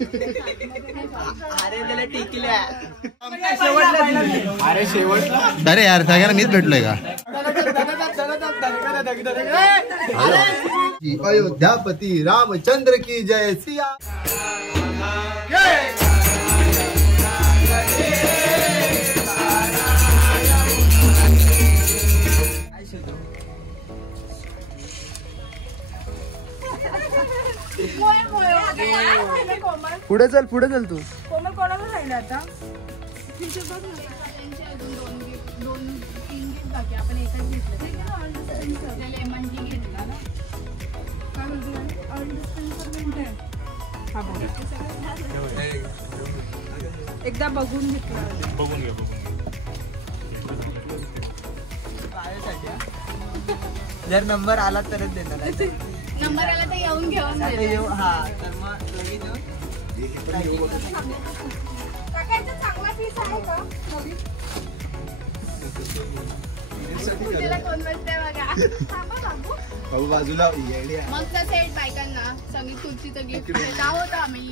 अरे शेवटला अरे यार सगळ्यांना मीच भेटलोय का? अयोध्यापती रामचंद्र की जय सिया। पुढे चल तू। कोमल कोणाला राहिलं आता? आपण एकच घेतलं लेमन टी घेतला ना, एकदा बघून घेतलं। बघून घे जर नंबर आला तरच देणार। नंबर आला तर येऊन घेऊन येऊ हा तर मग लगेच चांगला पीस आहे का? कोण बसतंय बघा भाऊ बाजूला मग सेट बायकांना संगीत खुर्चीचं गिफ्ट देत आहोत आम्ही।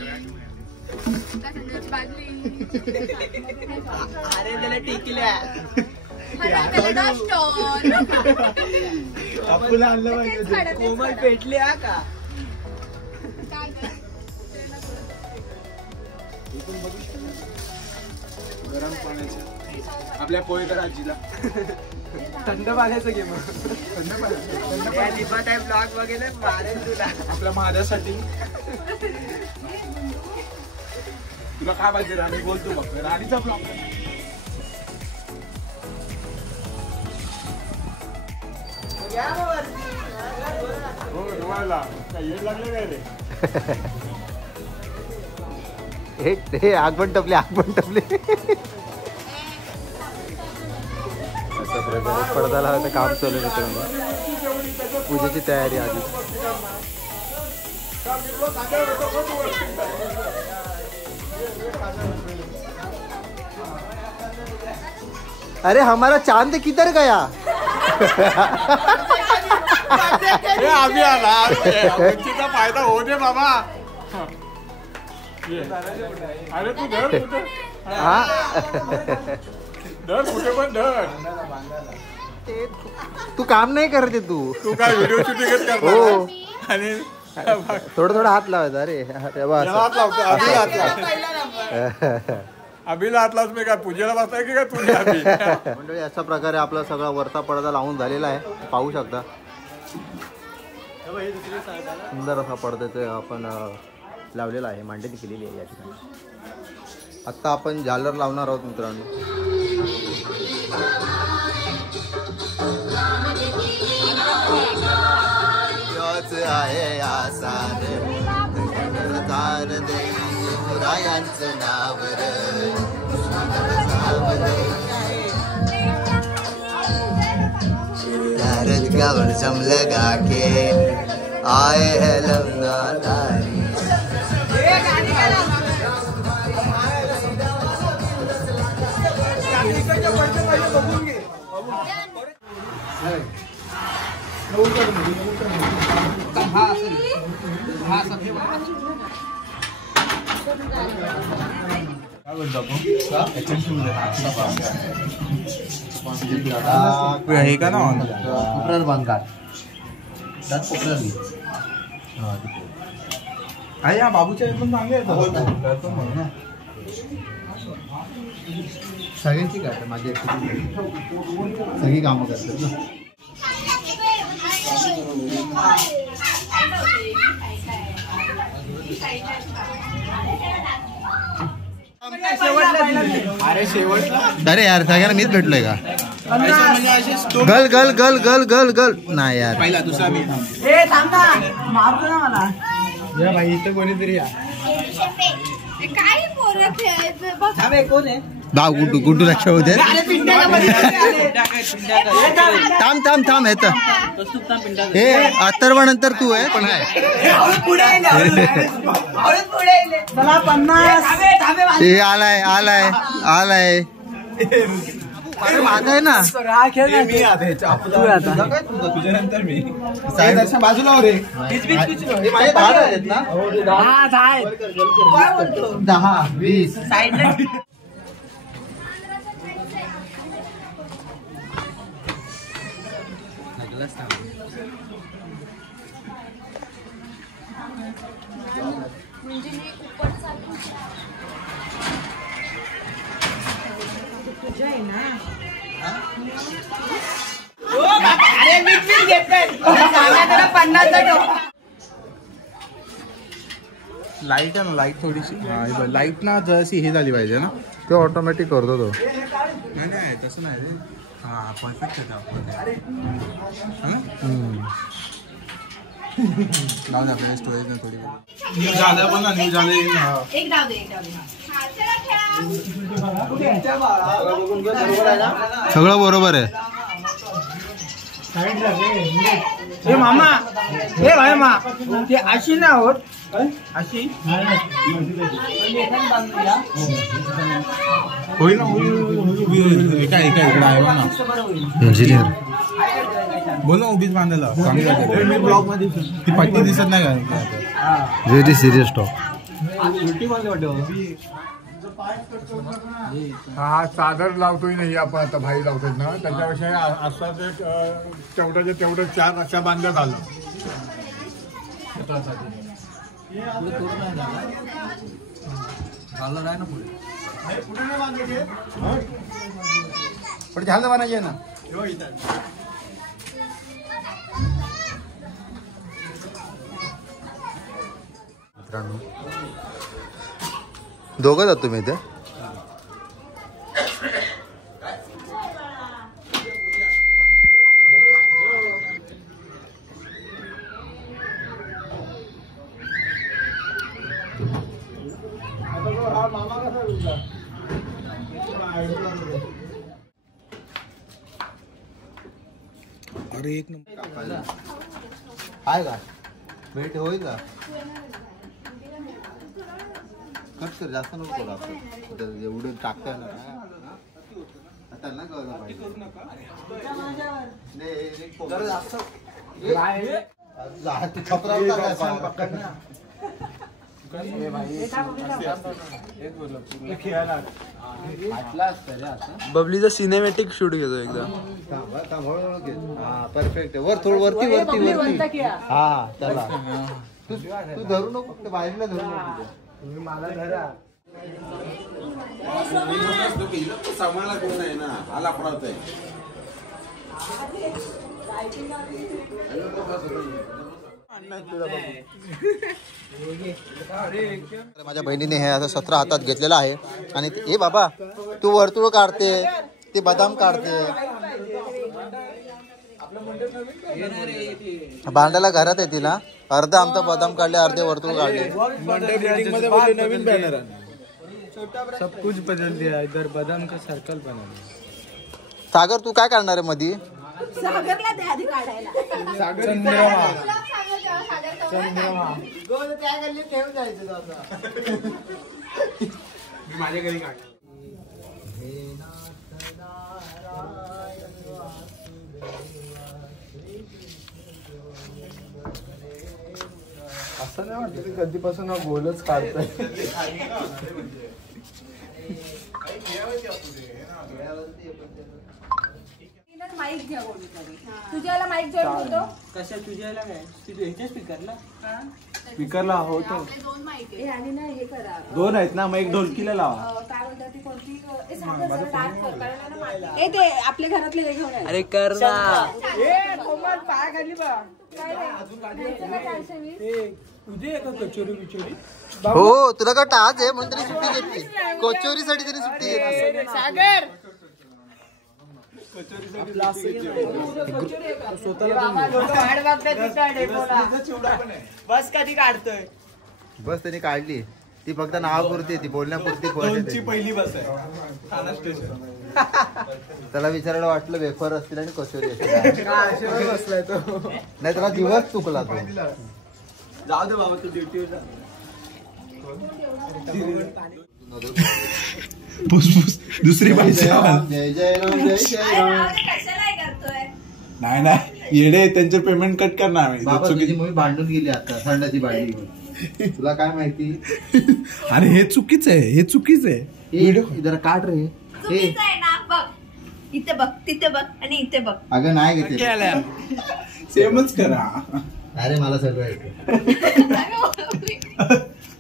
बाजली अरे त्याला टिकल्या कोमल पेटली हा का? गरम पाण्याचं आपल्या पोहेकर आजीला थंड पाण्याचं घे मग। ब्लॉग वगैरे मारेल तुला आपल्या माझ्यासाठी। तुला काय पाहिजे राणी बोलतो बघ राणीचा ब्लॉग। हो तुम्हाला काय येड लागलं काय रे? हे आग पण टपले असं प्रकारे पडदा लावायचं काम चालू आहे मित्रांनो। पूजेची तयारी आधी। अरे हमारा चांद किधर गया? आम्ही आला का फायदा हो दे बाबा। अरे तू धर कुठे पण धर। तू काम नाही करते तू काय व्हिडिओ शूटिंग करणार? हो आणि थोडं हात लावायचा। अरे हात लावतो अभिला हात लावतो मी काय पूजेला बसताय की काय तुझ्या अभि? म्हणजे अशा प्रकारे आपला सगळा वरचा पडदा लावून झालेला आहे। पाहू शकता सुंदर असा पडद्याचं आपण लावलेला आहे, मांडणी केलेली आहे या ठिकाणी। आता आपण झालर लावणार आहोत मित्रांनो। आहे आसार रायांचं नाव भारत गावर जमलं गाके आए है लवना तारी। हे का ना कोपऱ्याला बांध काढ त्यात कोपऱ्याला आहे हा बाबूच्या पण चांगले सगळ्यांची काढ माझी सगळी कामं करतात ना। अरे शेवटला अरे यार सगळ्यांना मीच भेटलोय का? गल गल गल गल गल गल नाही यार। पहिला दुसरा मी या भाई इथं कोणीतरी या। काय पोरं खेळायचं कोण आहे? भाऊ गुड्डूला खेळू दे। थांब येत हे अथर्वानंतर तू आहे पण आहे हे आलाय अरे माझा आहे ना तुझ्यानंतर मी दर्शन बाजूला हो रे माझे 10 आहेत ना 10 20 म्हणजे मी उपर चालू तुझ्या आहे ना अरे मी घेतलंय 50 लाईट आहे ना लाईट थोडीशी लाईट ना जशी हे झाली पाहिजे ना ते ऑटोमॅटिक करतो तो नाही नाही तसं नाही रे हा परफेक्ट आहे लावून आपल्याला स्टोरेज ना थोडी न्यूज आल्या पण ना न्यूज आले एक डाव दे हा चला खेळा सगळं बरोबर आहे हे मामा हे भाई मा ते अशी ना होत अशी होईल ना होईल एका इकडे आहे ना इंजिनियर बोल ना उभीच बांधायला चांगली वाटते ब्लॉग मध्ये ती पट्टी दिसत नाही का व्हेरी सिरियस टॉक हा चादर लावतोय नाही आपण आता भाई लावतोय ना त्याच्यापेक्षा असं तेवढं तेवढं 4 अशा बांधल्या झालं पण झालं म्हणायचे ना मित्रांनो दोघं जात तुम्ही इथे अरे एक नंबर आहे का भेट होईल का कट कर जास्त नको करू आपण एवढं टाकताय ना त्यांना कळलं बबलीचं सिनेमॅटिक शूट घेतो एकदम परफेक्ट वर थोडं वरती वरती वरती हा चला तू धरू नको फक्त बाहेरला धरू नको तुम्ही मला धरा समाला कोण आहे ना आला पडत आहे माझ्या बहिणीने हे असं 17 हातात घेतलेलं आहे आणि हे बाबा तू वर्तुळ काढते ते बदाम काढते भांड्याला घरात आहे तिला अर्धा आमचा बदाम काढले अर्धे वर्तुळ काढले नवीन बॅनर सब कुछ बदल दिया इधर बादाम का सर्कल बना सागर तू काय करणार आहे मधी सागरला द्या आधी काढायला मी माझ्या घरी काढ असं नाही वाटत कधीपासून हा गोलच काढतोय माईक घ्या कोणीतरी तुझ्याला माईक जॉईन होतो कशा तुझ्याला काय ह्याच्या स्पीकरला होतो आपले 2 माईक आहे आणि ना हे करा 2 आहेत ना मग एक ढोलकीला लावा काय म्हणतात ती कोणती ए ते आपल्या घरातले हे घेऊन अरे कर ना पाय खाली बा तुझे का कचोरी बिचोरी हो तुला का टाच आहे म्हणून तरी सुट्टी घेतली कोचोरीसाठी तरी सुट्टी घेतली सागर बस कधी काढतोय बस त्यांनी काढली ती फक्त नावापुरती ती बोलण्यापुरती पहिली बस आहे ठाणा स्टेशन त्याला विचारायला वाटलं वेफर असतील आणि कचोरी असतील बसलाय तो नाही त्याला दिवस चुकला तो जाऊ दे बाबा तू ड्युटीवर फुसफुस दुसरी बाईची आवाज. जय जय राम जय जय राम. नाही नाही येडे त्यांचे पेमेंट कट करणार आम्ही. बाबा चुकी- तुझी मम्मी भांडून गेली आता थंडाची बाटली घेऊन. तुला काय माहिती. अरे हे चुकीचं आहे, हे चुकीचं आहे. ए, जरा काढ रे. ए आहे ना बघ इथे बघ तिथे बघ आणि इथे बघ. अगं नाही घेते. सेमच करा. अरे मला सगळं येतं.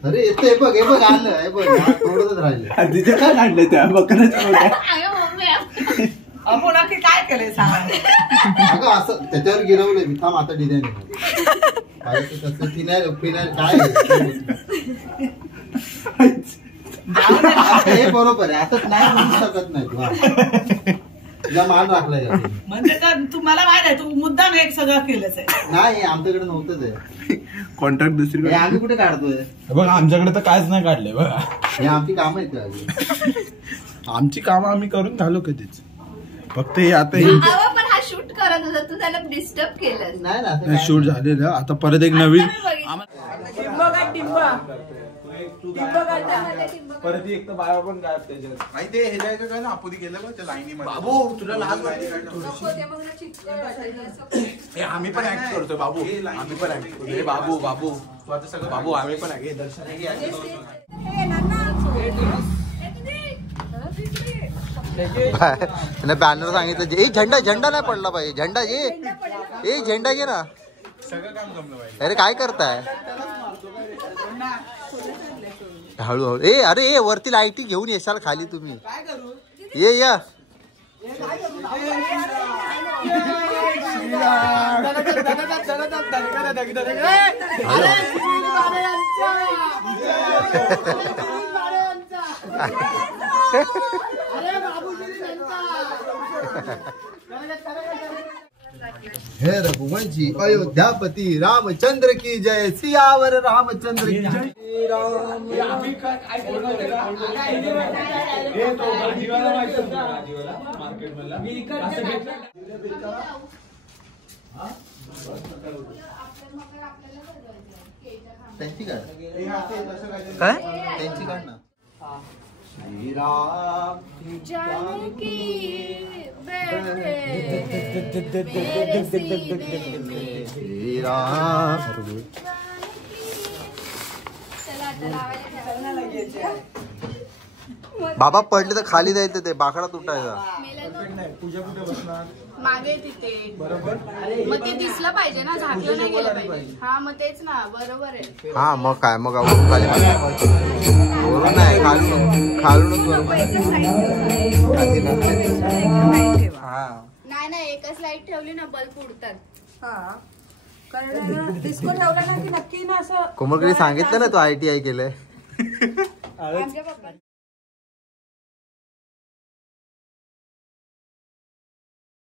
अरे येतं हे बघ आलं हे बघ थोडंच राहिलं. तिथे काय काढलं त्या बकऱ्याच्या मोठ्या? अगं मम्मी आपण आखी काय केलंय सांग. अगं असं त्याच्यावर गिरवलंय मी. थांब आता डिझाईन तसं फिनाईल काय हे बरोबर आहे. आता नाही म्हणू शकत नाही तू. तुझा मान राखलाय का? म्हणजे का तुम्हाला माहित आहे तू मुद्दाम हे सगळं केलंच आहे. नाही आमच्याकडे नव्हतंच आहे. कॉन्ट्रॅक्ट दुसरीकडे. हे आम्ही कुठे काढतोय. बघा आमच्याकडे तर काहीच नाही काढलंय बघा. हे आमची कामं आहेत का? आमची कामं आम्ही करून झालो कधीच. फक्त हे आता अहो पण हा शूट करत होता तू त्याला डिस्टर्ब केलं. नाही ना असं काय. शूट झालेलं. आता परत एक नवीन परत एक तर बाया पण गायब त्याच्यात. माहिती हे जायचं काय ना आपुदी केलं बघ त्या लाईनीमध्ये. बाबू तुला लाज वाटते का? आम्ही पण ऍक्ट करतोय बाबू. आम्ही पण ऍक्ट करतोय. बाबू बाबू तू आता सगळं बाबू आम्ही पण आहे दर्शन. बॅनर सांगितलं. ए झेंडा नाही पडला पाहिजे. झेंडा ए झेंडा घे ना. अरे काय करताय. हळूहळू. अरे वरती लाईटी घेऊन येशाल खाली तुम्ही. ये या. हे रघुवंशी अयोध्यापति रामचंद्र की जय. सियावर रामचंद्र की जय. त्यांची काढ. काय त्यांची काढ ना. श्रीराम जानकी बैठे मेरे सीने में. श्रीराम. चला आता लावायला ठेवा. बाबा पडले तर खाली जायचं. ते बाकडा तुटायचा. पूजा कुठे बसणार. मागे तिथे बरोबर. मग ते दिसलं पाहिजे ना झाकलं नाही गेलं पाहिजे. हा मग तेच ना बरोबर आहे. हा मग काय मग खाली बरोबर नाही. खालूनच बरोबर. नाही एकच लाईट ठेवली ना बल्ब उडतात. कारण डिस्को ठेवला ना की नक्की ना असं कोमलकडे सांगितलं ना तू ITI केलंय. आमच्या पप्पा